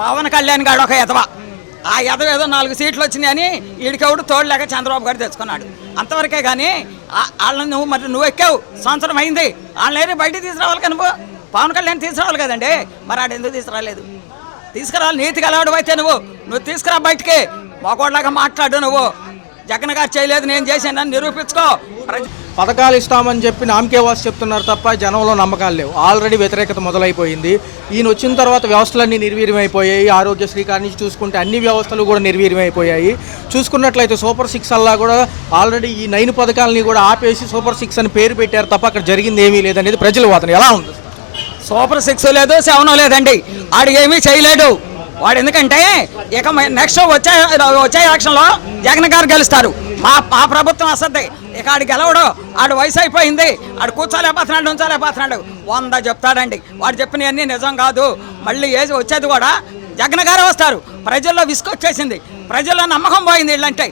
పవన్ కళ్యాణ్ గారు ఒక ఎదవ. ఆ ఎదవ ఏదో 4 సీట్లు వచ్చినాయని ఈడికెవడు తోడలేక చంద్రబాబు గారు తెచ్చుకున్నాడు. అంతవరకే కానీ వాళ్ళని నువ్వు ఎక్కావు, సంవత్సరం అయింది. వాళ్ళని బయటికి తీసుకురావాలి కదా, నువ్వు పవన్ కళ్యాణ్ తీసుకురావాలి కదండి. మరి ఆడు ఎందుకు తీసుకురాలేదు? తీసుకురావాలి. నీతి గలవాడు అయితే నువ్వు తీసుకురా బయటికి. మగోళ్ళగా మాట్లాడు. నువ్వు జగన్ గారు చేయలేదు, నేను చేశానని నిరూపించుకో. పథకాలు ఇస్తామని చెప్పి నామకే వాసి చెప్తున్నారు తప్ప జనంలో నమ్మకాలు లేవు. ఆల్రెడీ వ్యతిరేకత మొదలైపోయింది. ఈయన వచ్చిన తర్వాత వ్యవస్థలన్నీ నిర్వీర్యమైపోయాయి. ఆరోగ్యశ్రీ కాడి నుంచి చూసుకుంటే అన్ని వ్యవస్థలు కూడా నిర్వీర్యమైపోయాయి. చూసుకున్నట్లయితే సూపర్ 6 అలా కూడా ఆల్రెడీ ఈ 9 పథకాలని కూడా ఆపేసి సూపర్ 6 అని పేరు పెట్టారు తప్ప అక్కడ జరిగింది ఏమీ లేదనేది ప్రజల వాదన. ఎలా ఉంది? సూపర్ 6 లేదు, 7 లేదండి. ఆడు ఏమీ చేయలేడు వాడు. ఎందుకంటే ఇక నెక్స్ట్ వచ్చే ఎలక్షన్లో జగన్ గారు గెలుస్తారు. మా ప్రభుత్వం వస్తుంది. ఇక ఆడు గెలవడు. ఆడు వయసు అయిపోయింది. ఆడు కూర్చోలేకపోతున్నాడు, ఉంచలేకపోతున్నాడు. 100 చెప్తాడండి. వాడు చెప్పినవన్నీ నిజం కాదు. మళ్ళీ ఏది వచ్చేది కూడా జగన్ గారే వస్తారు. ప్రజల్లో విసుకొచ్చేసింది, ప్రజల్లో నమ్మకం పోయింది వీళ్ళంటే.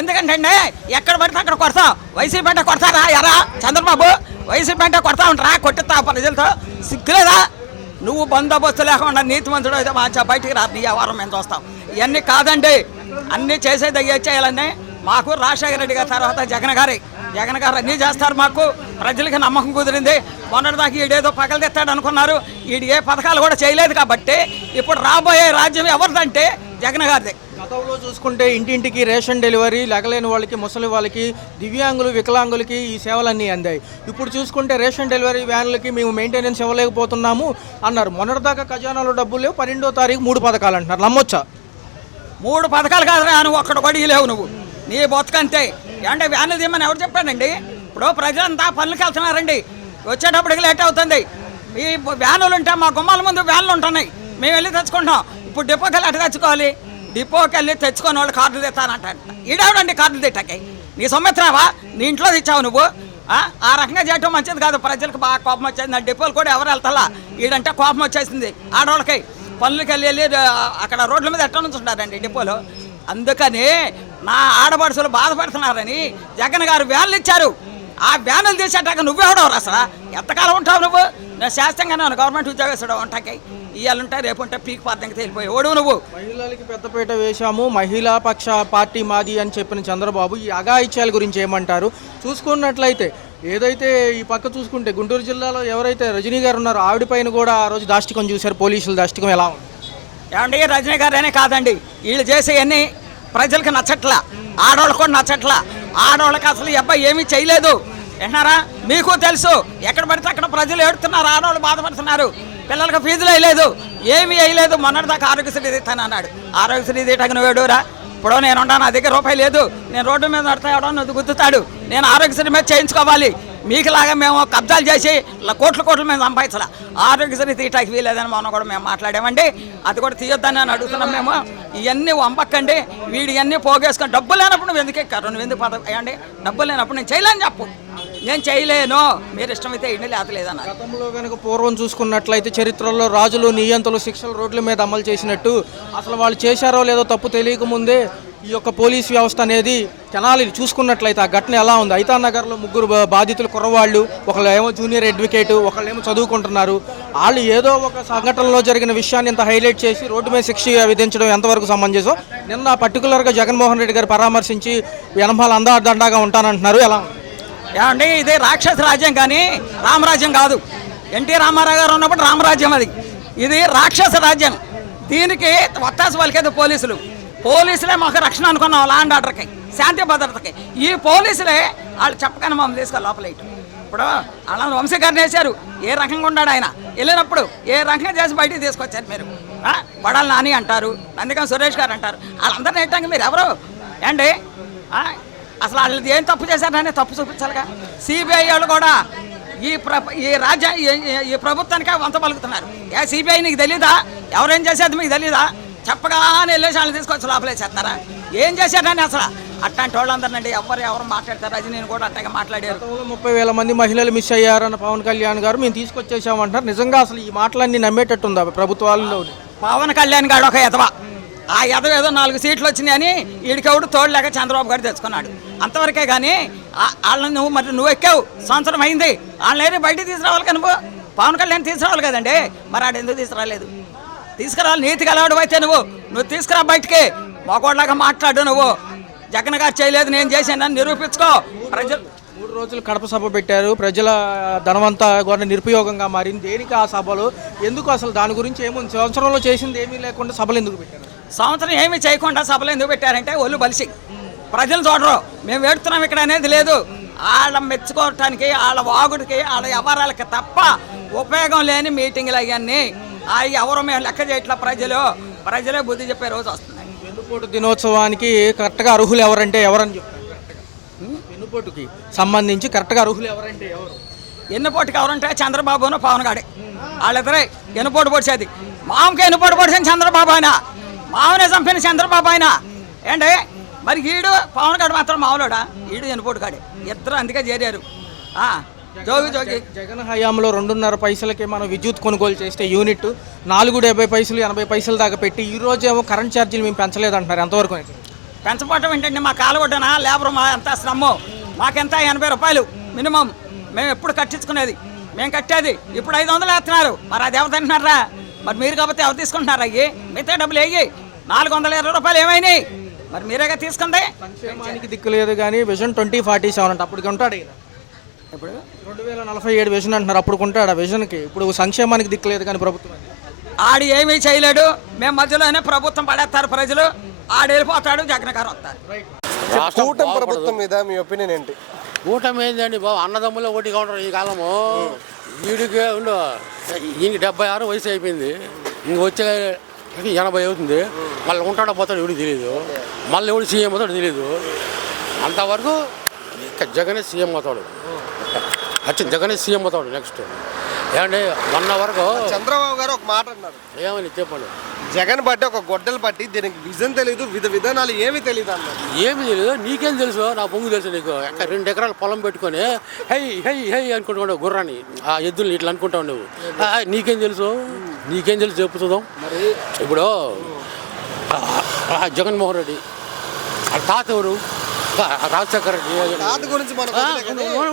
ఎందుకంటే ఎక్కడ పడితే అక్కడ కొడతాం. వైసీపీ అంటే కొడతారా? ఎరా చంద్రబాబు వైసీపీ అంటే కొడతా ఉంటారా? కొట్టిస్తా ప్రజలతో సిగ్గులేదా? నువ్వు బందోబస్తు లేకుండా నీతిమంతుడు అయితే మంచిగా బయటికి రా. నీ వ్యవహారం మేము చూస్తాం. ఇవన్నీ కాదండి. అన్నీ చేసేది చేయాలని మాకు రాజశేఖర రెడ్డి గారి తర్వాత జగన్ గారు అన్నీ చేస్తారు. మాకు ప్రజలకి నమ్మకం కుదిరింది. మొన్నటిదాకా ఈడేదో పగలు తెస్తాడు అనుకున్నారు. ఈడు ఏ పథకాలు కూడా చేయలేదు. కాబట్టి ఇప్పుడు రాబోయే రాజ్యం ఎవరిదంటే జగన్ గారిది. గతంలో చూసుకుంటే ఇంటింటికి రేషన్ డెలివరీ, లెగలేని వాళ్ళకి, ముసలి వాళ్ళకి, దివ్యాంగులు, వికలాంగులకి ఈ సేవలన్నీ అందాయి. ఇప్పుడు చూసుకుంటే రేషన్ డెలివరీ వ్యాన్లకి మేము మెయింటెనెన్స్ ఇవ్వలేకపోతున్నాము అన్నారు. మొన్నటిదాకా ఖజానాలో డబ్బులు లేవు, 12వ తారీఖు 3 పథకాలు అంటున్నారు. నమ్మొచ్చా? 3 పథకాలు కాదురా, నువ్వు ఒక్కడు కూడా లేవు. నువ్వు నీ బతుకంతే. అంటే వ్యాన్లు తీయమని ఎవరు చెప్పాడండి? ఇప్పుడు ప్రజలంతా పనులకి వెళ్తున్నారండి. వచ్చేటప్పటికి లేట్ అవుతుంది. ఈ వ్యానులు ఉంటే మా గుమ్మాల ముందు వ్యాన్లు ఉంటున్నాయి. మేము వెళ్ళి తెచ్చుకుంటాం. ఇప్పుడు డిపోకి వెళ్ళి అట్ట తెచ్చుకోవాలి. డిపోకి వెళ్ళి తెచ్చుకొని వాళ్ళు కార్డులు తెస్తానంట. ఈడేవడండి కార్డులు తిట్టకి? నీ సొమ్మెత్రావా? నీ ఇంట్లో తెచ్చావు నువ్వు. ఆ రకంగా చేయటం మంచిది కాదు. ప్రజలకు బాగా కోపం వచ్చేది. నా డిపోలు కూడా ఎవరు వెళ్తాలా? ఈడంటే కోపం వచ్చేసింది ఆడవాళ్ళకి. పనులకి వెళ్ళి అక్కడ రోడ్ల మీద ఎట్ట నుంచి ఉంటారండి డిపోలో. అందుకని నా ఆడపడుచులు బాధపడుతున్నారని జగన్ గారు వ్యాన్లు ఇచ్చారు. ఆ వ్యానులు తీసేటాక నువ్వెవడవు అసలు? ఎంతకాలం ఉంటావు నువ్వు? నేను శాస్త్రంగా నేను గవర్నమెంట్ ఉద్యోగస్తుడు ఉంటాకి. ఇవాళుంటే రేపు ఉంటే పీక్ పార్టీకి వెళ్ళిపోయి ఓడు నువ్వు. మహిళలకి పెద్దపీట వేశాము, మహిళా పక్ష పార్టీ మాది అని చెప్పిన చంద్రబాబు ఈ అఘాయిత్యాల గురించి ఏమంటారు? చూసుకున్నట్లయితే ఏదైతే ఈ పక్క చూసుకుంటే గుంటూరు జిల్లాలో ఎవరైతే రజనీ గారు ఉన్నారో ఆవిడ పైన కూడా ఆ రోజు దాష్టికం చూశారు. పోలీసులు దాష్టికం ఎలా ఉంది? ఏమండి, రజనీ గారేనే కాదండి, వీళ్ళు చేసేవన్నీ ప్రజలకు నచ్చట్లా, ఆడవాళ్ళకు కూడా నచ్చట్లా. ఆడవాళ్ళకి అసలు ఈ అబ్బాయి ఏమీ చేయలేదు. వింటున్నారా? మీకు తెలుసు. ఎక్కడ పడితే అక్కడ ప్రజలు ఏడుతున్నారు, ఆడవాళ్ళు బాధపడుతున్నారు. పిల్లలకు ఫీజులు వేయలేదు, ఏమీ వేయలేదు. మొన్నటిదాకా ఆరోగ్యశ్రీ తీస్తాను అన్నాడు. ఆరోగ్యశ్రీ తీయటాక నువ్వు ఏడురా? ఇప్పుడు నేను ఉంటాను, నా దగ్గర రూపాయి లేదు, నేను రోడ్డు మీద నడతా ఎవడో గుద్దుతాడు. నేను ఆరోగ్యశ్రీ మీద చేయించుకోవాలి. మీకులాగా మేము కబ్జాలు చేసి కోట్లు మేము సంపాదించాలి. ఆరోగ్యశ్రీ తీయటానికి వీలేదని మనం కూడా మేము మాట్లాడామండి. అది కూడా తీయొద్దని అని అడుగుతున్నాం మేము. ఇవన్నీ వంపక్కండి. వీడి ఇవన్నీ పోగేసుకొని డబ్బు లేనప్పుడు నువ్వు ఎందుకు ఎక్కారు? నువ్వు ఎందుకు అయ్యండి? డబ్బులు లేనప్పుడు నేను చేయలేని చెప్పు. నేను చేయలేను, మీరు ఇష్టమైతే ఇండి లేదన్న. గతంలో కనుక పూర్వం చూసుకున్నట్లయితే చరిత్రలో రాజులు, నియంతలు శిక్షలు రోడ్ల మీద అమలు చేసినట్టు అసలు వాళ్ళు చేశారో లేదో తప్పు తెలియకముందే ఈ యొక్క పోలీస్ వ్యవస్థ అనేది తెనాలి చూసుకున్నట్లయితే ఆ ఘటన ఎలా ఉంది? ఐతానగర్లో 3 బాధితులు కుర్రవాళ్ళు, ఒకళ్ళేమో జూనియర్ అడ్వకేటు, ఒకళ్ళేమో చదువుకుంటున్నారు. వాళ్ళు ఏదో ఒక సంఘటనలో జరిగిన విషయాన్ని ఇంత హైలైట్ చేసి రోడ్డు మీద శిక్ష విధించడం ఎంతవరకు సమంజసం? నిన్న పర్టికులర్గా జగన్మోహన్ రెడ్డి గారు పరామర్శించి వెనమాల అందాదండాగా ఉంటానంటున్నారు. ఎలా ఉంది? ఏమండి, ఇది రాక్షస రాజ్యం కానీ రామరాజ్యం కాదు. ఎన్టీ రామారావు గారు ఉన్నప్పుడు రామరాజ్యం అది. ఇది రాక్షస రాజ్యం. దీనికి వత్తాసు వాళ్ళకేదో పోలీసులే మాకు రక్షణ అనుకున్నాం. ల్యాండ్ ఆర్డర్కి, శాంతి భద్రతకి. ఈ పోలీసులే వాళ్ళు చెప్పగానే మమ్మల్ని తీసుకొని లోపల. ఇప్పుడు అలా వంశీ గారిని వేశారు. ఏ రకంగా ఉన్నాడు ఆయన? వెళ్ళినప్పుడు ఏ రకంగా చేసి బయటికి తీసుకొచ్చారు మీరు? బడాలి నాని అంటారు, అందుకని సురేష్ గారు అంటారు. వాళ్ళందరినీ ఏంటంటే మీరు ఎవరు ఏంటి? అసలు వాళ్ళు ఏం తప్పు చేశారనే తప్పు చూపించాలిగా. సిబిఐ వాళ్ళు కూడా ఈ ప్రభుత్వానికి వంత పలుకుతున్నారు. సిబిఐ నీకు తెలీదా? ఎవరేం చేసేది మీకు తెలీదా? చెప్పగానే వెళ్ళేసి వాళ్ళని తీసుకొచ్చి లోపలేసేస్తారా? ఏం చేశారని అసలు అట్లాంటి వాళ్ళందరినండి ఎవరు మాట్లాడతారు? రజనీని కూడా అట్టగా మాట్లాడారు. 30,000 మంది మహిళలు మిస్ అయ్యారన్న పవన్ కళ్యాణ్ గారు మేము తీసుకొచ్చేసామంటారు. నిజంగా అసలు ఈ మాటలన్నీ నమ్మేటట్టుందా ప్రభుత్వాల్లో? పవన్ కళ్యాణ్ గారు ఒక ఎదవ. ఆ ఎదవ ఏదో 4 సీట్లు వచ్చినాయని ఈడికెవడు తోడలేక చంద్రబాబు గారు తెచ్చుకున్నాడు. అంతవరకే కానీ వాళ్ళని నువ్వు ఎక్కావు, సంవత్సరం అయింది. వాళ్ళని బయటికి తీసుకురావాలి కదా, నువ్వు పవన్ కళ్యాణ్ తీసుకురావాలి కదండి. మరి ఆడు ఎందుకు తీసుకురాలేదు? తీసుకురావాలి. నీతి గలవాడు అయితే నువ్వు తీసుకురా బయటికి. మగోళ్ళగా మాట్లాడు. నువ్వు జగన్ గారు చేయలేదు, నేను చేశానని నిరూపించుకో. ప్రజలు 3 రోజులు కడప సభ పెట్టారు. ప్రజల ధనవంతా కూడా నిరుపయోగంగా మారింది. దేనికి ఆ సభలు? ఎందుకు అసలు దాని గురించి ఏముంది? సంవత్సరంలో చేసింది ఏమీ లేకుండా సభలు ఎందుకు పెట్టారు? సంవత్సరం ఏమీ చేయకుండా సభలు ఎందుకు పెట్టారంటే ఒళ్ళు బలిసి ప్రజలు చూడరు. మేము వేడుతున్నాం ఇక్కడ అనేది లేదు. వాళ్ళ మెచ్చుకోవటానికి, వాళ్ళ వాగుడికి, వాళ్ళ వ్యవహారాలకి తప్ప ఉపయోగం లేని మీటింగ్లు అవన్నీ అవి ఎవరు మేము లెక్క చేయట్లా. ప్రజలే బుద్ధి చెప్పే రోజు వస్తుంది. వెన్నుపోటు దినోత్సవానికి కరెక్ట్గా అర్హులు ఎవరంటే ఎవరని చెప్తారు? వెన్నుపోటుకి సంబంధించి కరెక్ట్గా అర్హులు ఎవరంటే ఎవరు? ఎన్నుపోటుకి ఎవరంటే చంద్రబాబును పవన్ గాడే. వాళ్ళిద్దరే ఎన్నుపోటు పొడిచేది. మామకి ఎన్నుపోటు పొడిచిన చంద్రబాబు ఆయన, మామనే చంపిన చంద్రబాబు ఆయన. ఏంటి మరి ఈడు పవన్ గారు మాత్రం మామూలుడా? ఈడు ఎన్నుపోటు కాడే. ఇద్దరు అందుకే చేరారు. జోగి జగన్ హయాంలో 2.5 పైసలకి మనం విద్యుత్ కొనుగోలు చేస్తే యూనిట్ 4.70 పైసలు 80 పైసల దాకా పెట్టి ఈ రోజు ఏమో కరెంట్ ఛార్జీలు మేము పెంచలేదు అంటున్నారు. ఎంతవరకు పెంచబడటం ఏంటంటే మా కాలగొడ్డన లేబర్ మా ఎంత శ్రమో మాకెంత 80 రూపాయలు మినిమం మేము ఎప్పుడు కట్టించుకునేది. మేము కట్టేది ఇప్పుడు 500 వేస్తున్నారు. మరి అది ఎవరు తింటున్నారా? మరి మీరు కాబట్టి ఎవరు తీసుకుంటున్నారు? అయ్యి మిగతా డబ్బులు వేయి. 420 రూపాయలు ఏమైనాయి? మరి మీరేగా తీసుకుంది. సంక్షేమానికి దిక్కు లేదు కానీ విజన్ 2047 అంటే అప్పటికి ఉంటాడు. ఇప్పుడు 2047 విజన్ అంటున్నారు. అప్పుడు ఉంటాడు ఆ విజన్కి. ఇప్పుడు సంక్షేమానికి దిక్కు లేదు కానీ ప్రభుత్వం ఆడు ఏమీ చేయలేడు. మేము మధ్యలోనే ప్రభుత్వం పడేస్తారు. ప్రజలు ఆడు వెళ్ళిపోతాడు. జగన్ గారు వస్తారు. కూటమి ప్రభుత్వం మీద మీ ఒపీనియన్ ఏంటి? కూటమి ఏంటండి బాబు, అన్నదమ్ములో ఒకటి కౌంటర్ ఈ కాలము. వీడికి ఉండు ఈయనకి 76 వయసు అయిపోయింది. ఇంక వచ్చే 80 అవుతుంది. మళ్ళీ ఉంటాడో పోతాడు ఎవరికి తెలియదు. మళ్ళీ ఎవడు సీఎం అవుతాడు తెలియదు. అంతవరకు జగనే సీఎం అవుతాడు. జగనే సీఎం అవుతాడు నెక్స్ట్. ఏమండి మొన్న వరకు చంద్రబాబు గారు ఒక మాట అన్నారు. ఏమని చెప్పండి. జగన్ బట్టి ఒక గొడ్డలు పట్టి దీనికి విజన్ తెలీదు, విధానాలు ఏమీ తెలియదు అన్నారు. ఏమి తెలియదు నీకేం తెలుసు? నా పొంగు తెలుసు నీకు. 2 ఎకరాల పొలం పెట్టుకొని హై హై హై అనుకుంటా గుర్రాన్ని ఆ ఎద్దుల్ని ఇట్లా అనుకుంటావు నువ్వు. నీకేం తెలుసు? నీకేం తెలుసు చెప్పుతుందాం. మరి ఇప్పుడు జగన్మోహన్ రెడ్డి తాత ఎవరు? రాజశేఖర రెడ్డి గురించి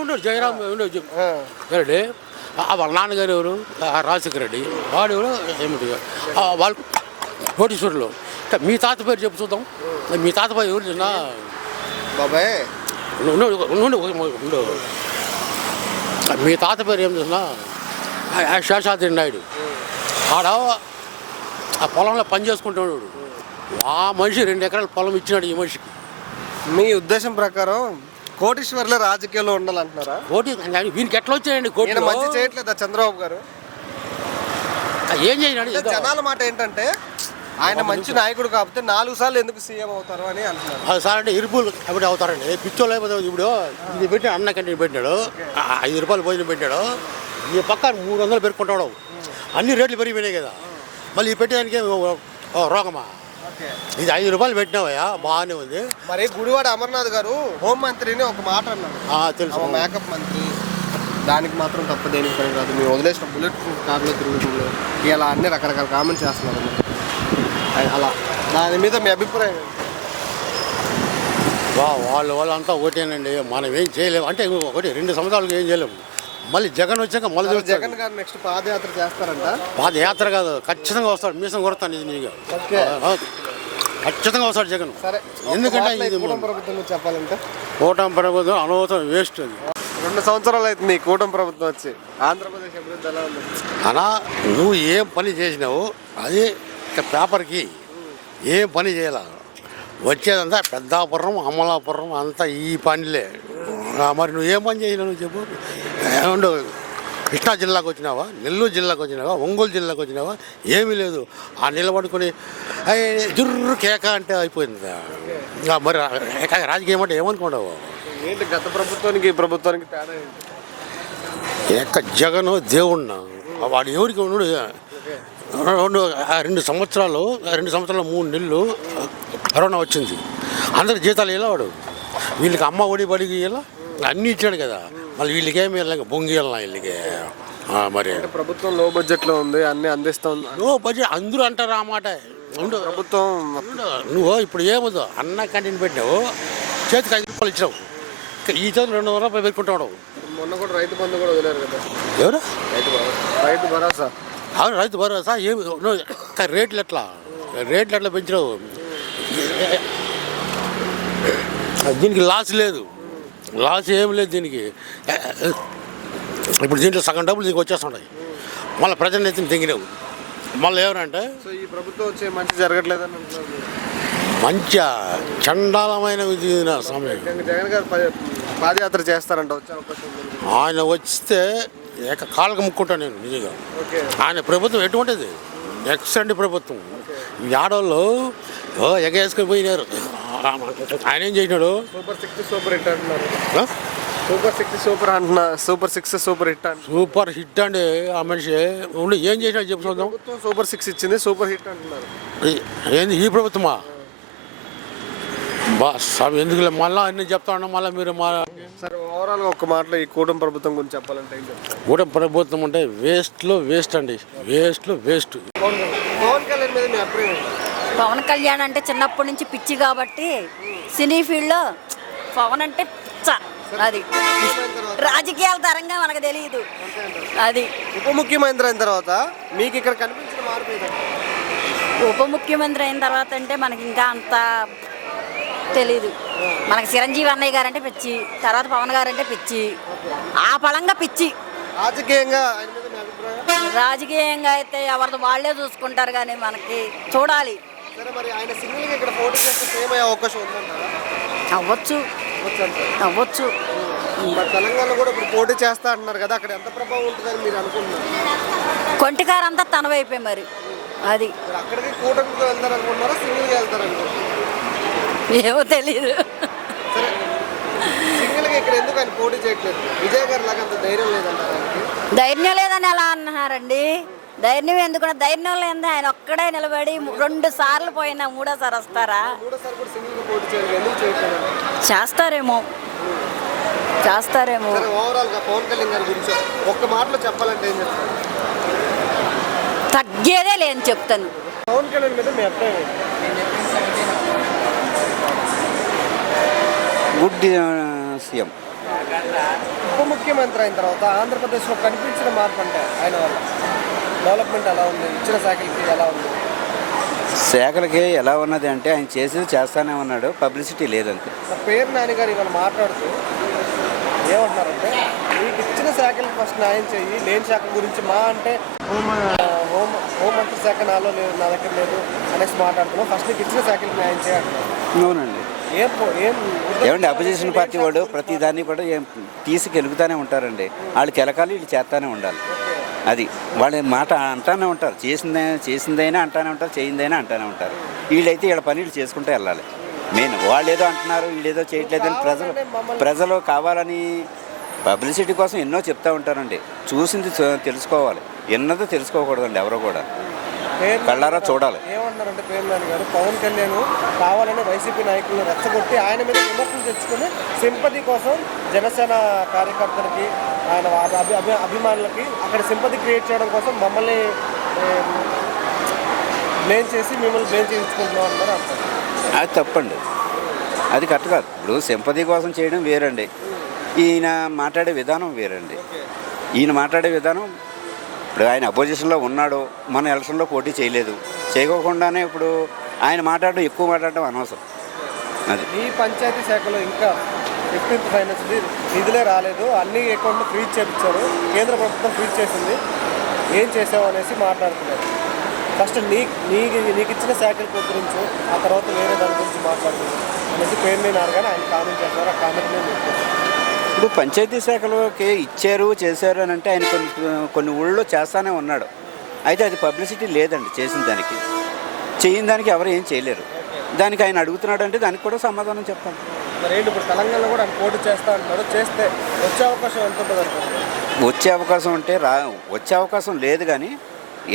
ఉండడు. జయరామ్ ఉండడు రెడ్డి. వాళ్ళ నాన్నగారు ఎవరు? రాజశేఖర రెడ్డి. వాడు ఎవరు? ఏమిటి వాళ్ళు కోటీశ్వరులు. మీ తాత పేరు చెప్పు చూద్దాం. మీ తాత పేరు ఎవరు చిన్న బాబాయ్? ఉండు. మీ తాత పేరు ఏం చూసినా శేషాద్రి నాయుడు. ఆడ ఆ పొలంలో పని చేసుకుంటున్నాడు. ఆ మనిషి 2 ఎకరాల పొలం ఇచ్చినాడు ఈ మనిషికి. మీ ఉద్దేశం ప్రకారం కోటీశ్వర్లే రాజకీయాల్లో ఉండాలంటున్నారా? కోటి వీనికి ఎట్లా వచ్చాయండి కోటి? మంచి చేయట్లేదా చంద్రబాబు గారు? ఏం చేయాలి? జనాల మాట ఏంటంటే ఆయన మంచి నాయకుడు కాకపోతే 4 సార్లు ఎందుకు సీఎం అవుతారు అని అంటున్నారు. అది సార్ అంటే ఇరుపులు కాబట్టి అవుతారండి. పిచ్చోళ్ళు అయిపోతే ఇప్పుడు ఇది పెట్టి అన్న కంటిని పెట్టినాడు. 5 రూపాయలు భోజనం పెట్టాడు. ఈ పక్క 300 పెరుక్కుంటాడు. అన్ని రేట్లు పెరిగిపోయినాయి కదా. మళ్ళీ ఈ పెట్టేదానికి రోగమా? ఇది 5 రూపాయలు పెట్టినావయ్యా బాగానే ఉంది. మరి గుడివాడ అమర్నాథ్ గారు హోంమంత్రిని ఒక మాట అన్నారు. తెలుసు, మేకప్ మంత్రి. దానికి మాత్రం తప్ప దేనికి పని కాదు. మీరు వదిలేసిన బుల్లెట్ కార్లో తిరుగుతుంది. ఇలా అన్ని రకరకాల కామెంట్స్ చేస్తున్నారు. అలా దాని మీద మీ అభిప్రాయం? వాళ్ళంతా ఒకటేనండి. మనం ఏం చేయలేము. అంటే 1-2 సంవత్సరాలకు ఏం చేయలేము. మళ్ళీ జగన్ వచ్చాక మళ్ళీ జగన్ గారు నెక్స్ట్ పాదయాత్ర చేస్తారంట. పాదయాత్ర కాదు, ఖచ్చితంగా వస్తాడు. మీసం కొడతాను ఇది నీకు. ఖచ్చితంగా వస్తాడు జగన్. సరే, ఎందుకంటే ఇది కూటమి ప్రభుత్వం చెప్పాలంటే కూటమి ప్రభుత్వం అనవసరం వేస్ట్. అది 2 సంవత్సరాలు అవుతుంది కూటమి ప్రభుత్వం వచ్చి. ఆంధ్రప్రదేశ్ అభివృద్ధి ఎలా ఉంది అనా? నువ్వు ఏం పని చేసినావు అది పేపర్కి ఏం పని చేయాల. వచ్చేదంతా పెద్దాపురం అమలాపురం అంతా ఈ పనిలే. మరి నువ్వు ఏం పని చేసినావు నువ్వు చెప్పు. ఏమండు కృష్ణా జిల్లాకు వచ్చినావా? నెల్లూరు జిల్లాకు వచ్చినావా? ఒంగోలు జిల్లాకు వచ్చినావా? ఏమీ లేదు. ఆ నిలబడుకొని జుర్రు కేక అంటే అయిపోయింది. మరి రాజకీయం అంటే ఏమనుకుంటావు? ఏంటి గత ప్రభుత్వానికి ఈ ప్రభుత్వానికి తేడా ఏంటి? జగన్ దేవుణ్ణ వాడు ఎవరికి ఉన్నాడు. 2 సంవత్సరాలు 3 నెలలు కరోనా వచ్చింది. అందరికి జీతాలు ఇలా వాడు. వీళ్ళకి అమ్మ ఒడి బడికి ఇలా అన్నీ ఇచ్చాడు కదా. మళ్ళీ వీళ్ళకి ఏమి వెళ్ళాక బొంగి వెళ్ళినా వీళ్ళకి. మరి ప్రభుత్వం లో బడ్జెట్లో ఉంది, అన్నీ అందిస్తుంది. లో బడ్జెట్ అందరూ అంటారు ఆ మాట. ప్రభుత్వం నువ్వు ఇప్పుడు ఏమవుతావు? అన్న క్యాంటీన్ పెట్టినావు, చేతికి 5 రూపాయలు ఇచ్చినావు. ఈ చేతులు 200 రూపాయలు పెట్టుకుంటాడు. మొన్న కూడా రైతు బంధు కూడా వదిలేరు కదా. ఎవరు? రైతు భరోసా అవును రైతు భరోసా ఏమి రేట్లు ఎట్లా పెంచినావు? దీనికి లాస్ లేదు, లాస్ ఏం లేదు దీనికి. ఇప్పుడు దీంట్లో సగం డబ్బులు దీనికి వచ్చేస్తున్నాయి, మళ్ళీ ప్రజలు ఎత్తిన తెగినావు. మళ్ళీ ఎవరంటే సో ఈ ప్రభుత్వం వచ్చే మంచి జరగట్లేదని అంటున్నారు. మంచి చండాలమైన సమయం. జగన్ గారు పాదయాత్ర చేస్తారంట, వచ్చే అవకాశం ఉంది. ఆయన వస్తే కాళ్ళకు ముక్కుంటా నేను నిజంగా. ఓకే. ఆయన ప్రభుత్వం ఎటువంటిది? ఎక్సలెంట్ ప్రభుత్వం. ఈ ఆడవాళ్ళు ఎగేసుకొని పోయినారు. ఆయన ఏం చేసినాడు? సూపర్ 6 సూపర్ హిట్ అంటున్నారు. సూపర్ 6 సూపర్ అంటున్నా. సూపర్ 6 సూపర్ హిట్ అంటున్నారు. సూపర్ హిట్ అండి ఆ మనిషి. ఉండి ఏం చేసినా చెప్పు చూద్దాం. ప్రభుత్వం సూపర్ 6 ఇచ్చింది, సూపర్ హిట్ అంటున్నారు. ఏంది ఈ ప్రభుత్వమా? ఎందుకులే మళ్ళీ అన్ని చెప్తా ఉన్నా. మళ్ళీ మీరు సరే, ఓవరాల్గా ఒక మాటలో ఈ కూటమి ప్రభుత్వం గురించి చెప్పాలంటే ఏం చెప్తారు? కూటమి ప్రభుత్వం అంటే వేస్ట్ అండి, వేస్ట్. పవన్ కళ్యాణ్ మీద మీ అభిప్రాయం ఏంటి? పవన్ కళ్యాణ్ అంటే చిన్నప్పటి నుంచి పిచ్చి కాబట్టి సినీ ఫీల్డ్లో పవన్ అంటే పిచ్చ. అది రాజకీయాల తరంగా మనకు తెలియదు. అది ఉప ముఖ్యమంత్రి అయిన తర్వాత మీకు ఇక్కడ కనిపించిన మార్పు ఏంటంటే? ఉప ముఖ్యమంత్రి అయిన తర్వాత అంటే మనకి ఇంకా అంత తెలీదు. మనకి చిరంజీవి అన్నయ్య గారంటే పిచ్చి, తర్వాత పవన్ గారు అంటే పిచ్చి, ఆ పళంగా పిచ్చి. రాజకీయంగా ఆయన మీద మీ అభిప్రాయం? రాజకీయంగా అయితే ఎవరితో వాళ్ళే చూసుకుంటారు, కానీ మనకి చూడాలి. సరే, మరి ఆయన సింగిల్గా ఇక్కడ పోటీ చేస్తే సేమ్ అయ్యే అవకాశం ఉందంటారా? అవ్వచ్చు. మరి తెలంగాణలో కూడా ఇప్పుడు పోటీ చేస్తా అంటున్నారు కదా, అక్కడ ఎంత ప్రభావం ఉంటుందని మీరు అనుకుంటున్నారు? కొంటికారంతా తనవైపోయి మరి అది మరి అక్కడికి కూటమితో వెళ్తారనుకుంటున్నారా, సింగిల్గా వెళ్తారనుకుంటున్నారా? ఏమో తెలీదు. సరే, సింగిల్గా ఇక్కడ ఎందుకు ఆయన పోటీ చేయట్లేదు? విజయ్ గారు లాగా అంత ధైర్యం లేదంటారా ఆయనకి? ధైర్యం లేదని ఎలా అన్నారండి? ధైర్యం ఎందుకు? ధైర్యం లేదు. ఆయన ఒక్కడే నిలబడి 2 సార్లు పోయినా 3వ సారి వస్తారా? 3వ సారి కూడా సింగిల్గా పోటీ చేయాలి, ఎందుకు చేయట్లేదు? చేస్తారేమో. సరే, ఓవరాల్గా పవన్ కళ్యాణ్ గారి గురించి ఒక్క మాటలో చెప్పాలంటే ఏం చెప్తారు? తగ్గేదే లేని చెప్తాను. పవన్ కళ్యాణ్ మీద మీ అభిప్రాయం ఏంటి? Good CM. ఉప ముఖ్యమంత్రి అయిన తర్వాత ఆంధ్రప్రదేశ్లో కనిపించిన మార్పు అంటే ఆయన వల్ల డెవలప్మెంట్ ఎలా ఉంది? ఇచ్చిన శాఖలకి ఎలా ఉంది? శాఖలకి ఎలా ఉన్నది అంటే ఆయన చేసేది చేస్తానే ఉన్నాడు, పబ్లిసిటీ లేదంతే. పేరు నాని గారు ఇవాళ మాట్లాడుతూ ఏమంటున్నారంటే, మీకు ఇచ్చిన శాఖలకు ఫస్ట్ న్యాయం చెయ్యి, లేని శాఖల గురించి మా అంటే హోంమంత్రి శాఖ నా దగ్గర లేదు అనేసి మాట్లాడుతున్నాం, ఫస్ట్ నీకు ఇచ్చిన శాఖలకు న్యాయం చేయాలంటున్నారు. అవునండి. ఏమండి అపోజిషన్ పార్టీ వాడు ప్రతి దాన్ని కూడా తీసుకెలుగుతూనే ఉంటారండి. వాళ్ళు కెలకాలి, వీళ్ళు చేస్తానే ఉండాలి. అది వాళ్ళ మాట అంటానే ఉంటారు. చేసిందైనా అంటానే ఉంటారు, చేయిందైనా అంటానే ఉంటారు. వీళ్ళైతే వీళ్ళ పని వీళ్ళు చేసుకుంటూ వెళ్ళాలి. మెయిన్ వాళ్ళు ఏదో అంటున్నారు, వీళ్ళు ఏదో చేయట్లేదని ప్రజలు కావాలని పబ్లిసిటీ కోసం ఎన్నో చెప్తూ ఉంటారండి. చూసింది తెలుసుకోవాలి, ఎన్నదో తెలుసుకోకూడదండి ఎవరో కూడా. కళ్ళారా చూడాలి. ఏమన్నారంటే పేరు నాని గారు, పవన్ కళ్యాణ్ కావాలని వైసీపీ నాయకులను రెచ్చగొట్టి ఆయన మీద విమర్శలు తెచ్చుకుని సింపతి కోసం జనసేన కార్యకర్తలకి, ఆయన అభిమానులకి అక్కడ సింపతి క్రియేట్ చేయడం కోసం మమ్మల్ని బ్లేమ్ చేసి మిమ్మల్ని బ్లేమ్ చేయించుకుంటున్నాం అన్నారు అంటారు. అది తప్పండి, అది కరెక్ట్ కాదు. ఇప్పుడు సింపతి కోసం చేయడం వేరండి, ఈయన మాట్లాడే విధానం వేరండి. ఈయన మాట్లాడే విధానం, ఇప్పుడు ఆయన అపోజిషన్లో ఉన్నాడు, మన ఎలక్షన్లో పోటీ చేయకోకుండానే ఇప్పుడు ఆయన ఎక్కువ మాట్లాడడం అనవసరం. అది ఈ పంచాయతీ శాఖలో ఇంకా 15th ఫైనాన్స్ నిధులే రాలేదు, అన్ని అకౌంట్లు ఫ్రీజ్ చేయించారు, కేంద్ర ప్రభుత్వం ఫ్రీజ్ చేసింది, ఏం చేసావు అనేసి మాట్లాడుతున్నారు. ఫస్ట్ నీకు ఇచ్చిన శాఖల గురించి, ఆ తర్వాత వేరే దాని గురించి మాట్లాడుతున్నారు అనేసి పేరు నేను అడగానే ఆయన కామెంట్ చేస్తున్నారు. ఆ కామెంట్ నేను ఇప్పుడు పంచాయతీ శాఖలోకి ఇచ్చారు చేశారు అని అంటే ఆయన కొన్ని ఊళ్ళో చేస్తానే ఉన్నాడు. అయితే అది పబ్లిసిటీ లేదండి. చేసిన దానికి చేయని దానికి ఎవరు ఏం చేయలేరు. దానికి ఆయన అడుగుతున్నాడు అంటే దానికి కూడా సమాధానం చెప్పాలి. మరి ఇప్పుడు తెలంగాణలో కూడా ఆయన పోటీ చేస్తా అంటున్నాడు, చేస్తే వచ్చే అవకాశం ఎంత ఉంటుంది అనుకుంటున్నారు? వచ్చే అవకాశం అంటే వచ్చే అవకాశం లేదు, కానీ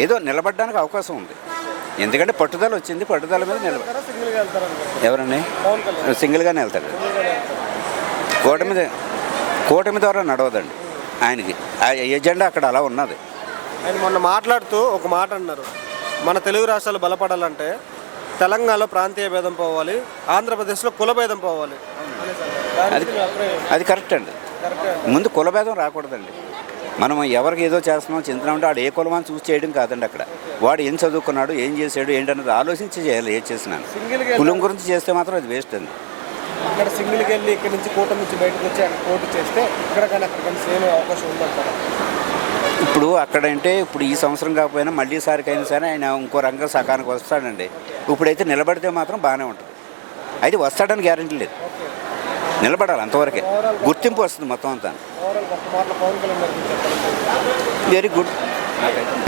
ఏదో నిలబడడానికి అవకాశం ఉంది. ఎందుకంటే పట్టుదల వచ్చింది, పట్టుదల మీద సింగిల్గా వెళ్తారు. ఎవరండి? సింగిల్గానే వెళ్తాడు. కూటమి ద్వారా నడవదండి ఆయనకి. ఆ ఎజెండా అక్కడ అలా ఉన్నది. ఆయన మొన్న మాట్లాడుతూ ఒక మాట అన్నారు, మన తెలుగు రాష్ట్రాలు బలపడాలంటే తెలంగాణలో ప్రాంతీయ భేదం పోవాలి, ఆంధ్రప్రదేశ్లో కుల భేదం పోవాలి. అది కరెక్ట్ అండి. ముందు కుల భేదం రాకూడదండి. మనం ఎవరికి ఏదో చేస్తున్నాం చింతనం అంటే వాడు ఏ కులమని చూసి చేయడం కాదండి. అక్కడ వాడు ఏం చదువుకున్నాడు, ఏం చేశాడు, ఏంటన్నది ఆలోచించి చేయాలి. ఏం చేసినాను సింగిల్గా కులం గురించి చేస్తే మాత్రం అది వేస్ట్ అండి. అక్కడ సింగిల్కి వెళ్ళి ఇక్కడ నుంచి కూటమి నుంచి బయటకు వచ్చి అక్కడ పోటీ చేస్తే ఇక్కడ కానీ అక్కడ కానీ సేమ్ అవకాశం ఉందంటారా? ఇప్పుడు అక్కడంటే ఇప్పుడు ఈ సంవత్సరం కాకపోయినా మళ్ళీ సారికైనా సరే ఆయన ఇంకో రంగం సకానికి వస్తాడండి. ఇప్పుడైతే నిలబడితే మాత్రం బాగానే ఉంటుంది. అయితే వస్తాడని గ్యారెంటీ లేదు, నిలబడాలి అంతవరకే. గుర్తింపు వస్తుంది మొత్తం అంతా. ఓవరాల్ ఒక్క మాటలో పవన్ కళ్యాణ్ గారికి చెప్పాలి. వెరీ గుడ్ నాకైతే.